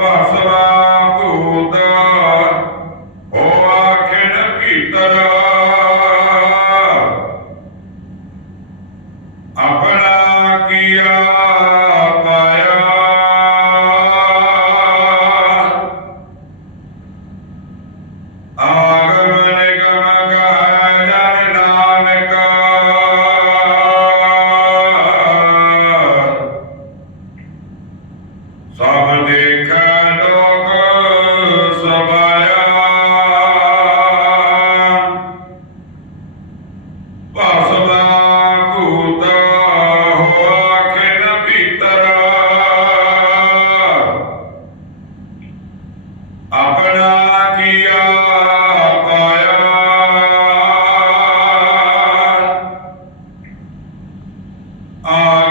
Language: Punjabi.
ਭਾਸਰਾ ਭੂਤਾ ਹੋਆ ਆਪਣਾ ਕੀਆ ਪਾਇਆ। ਆਗਮ ਨਿਗਮ ਕਾ ਜਨ ਨਾਨਕਾ। Uh,